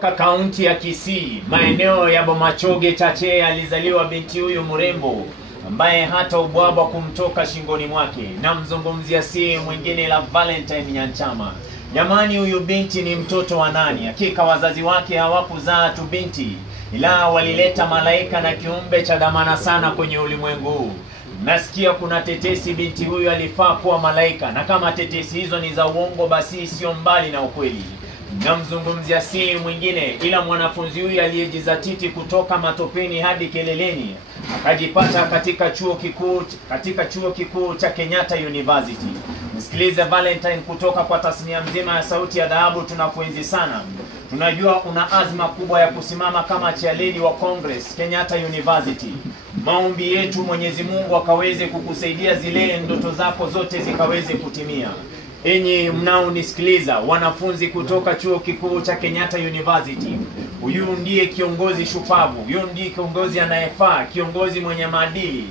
Kaunti ya Kisii, maeneo ya Bomachoge Chache, alizaliwa binti huyu mrembo ambaye hata ubwabwa kumtoka shingoni mwake. Namzungumzia si mwingine la Valentine Nyanchama. Jamani, huyu binti ni mtoto wa nani? Hakika wazazi wake hawakuzaa tu binti, ila walileta malaika na kiumbe cha dhamana sana kwenye ulimwengu huu. Nasikia kuna tetesi binti huyu alifaa kuwa malaika, na kama tetesi hizo ni za uongo basi sio mbali na ukweli. Namzungumzia si mwingine ila mwanafunzi huyu aliyejizatiti kutoka matopeni hadi keleleni, akajipata katika chuo kikuu cha Kenyatta University. Msikilize Valentine kutoka kwa tasnia mzima ya Sauti ya Dhahabu. Tunakuenzi sana. Tunajua una azma kubwa ya kusimama kama chairlady wa Congress Kenyatta University. Maombi yetu Mwenyezi Mungu akaweze kukusaidia zile ndoto zako zote zikaweze kutimia. Enyi mnaonisikiliza, wanafunzi kutoka chuo kikuu cha Kenyatta University, huyu ndiye kiongozi shupavu, huyu ndiye kiongozi anayefaa, kiongozi mwenye maadili.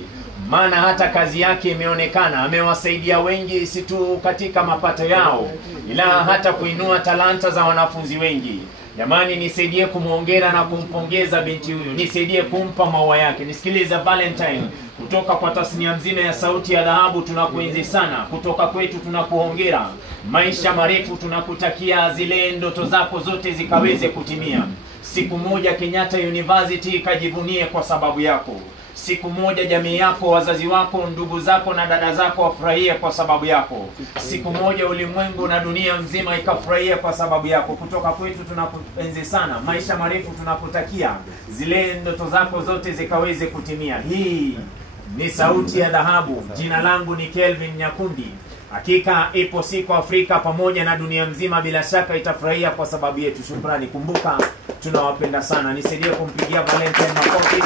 Maana hata kazi yake imeonekana, amewasaidia wengi si tu katika mapato yao, ila hata kuinua talanta za wanafunzi wengi. Jamani, nisaidie kumuongera na kumpongeza binti huyu, nisaidie kumpa maua yake. Nisikilize Valentine kutoka kwa tasnia mzima ya Sauti ya Dhahabu, tunakuenzi sana. Kutoka kwetu tunakuhongera, maisha marefu tunakutakia, zile ndoto zako zote zikaweze kutimia. Siku moja Kenyatta University ikajivunie kwa sababu yako. Siku moja jamii yako, wazazi wako, ndugu zako na dada zako wafurahie kwa sababu yako. Siku moja ulimwengu na dunia mzima ikafurahia kwa sababu yako. Kutoka kwetu tunakuenzi sana, maisha marefu tunakutakia, zile ndoto zako zote zikaweze kutimia. Hii ni Sauti ya Dhahabu. Jina langu ni Kelvin Nyakundi. Hakika ipo siku Afrika pamoja na dunia mzima bila shaka itafurahia kwa sababu yetu. Shukrani. Kumbuka tunawapenda sana. Nisaidie kumpigia Valentine makofi.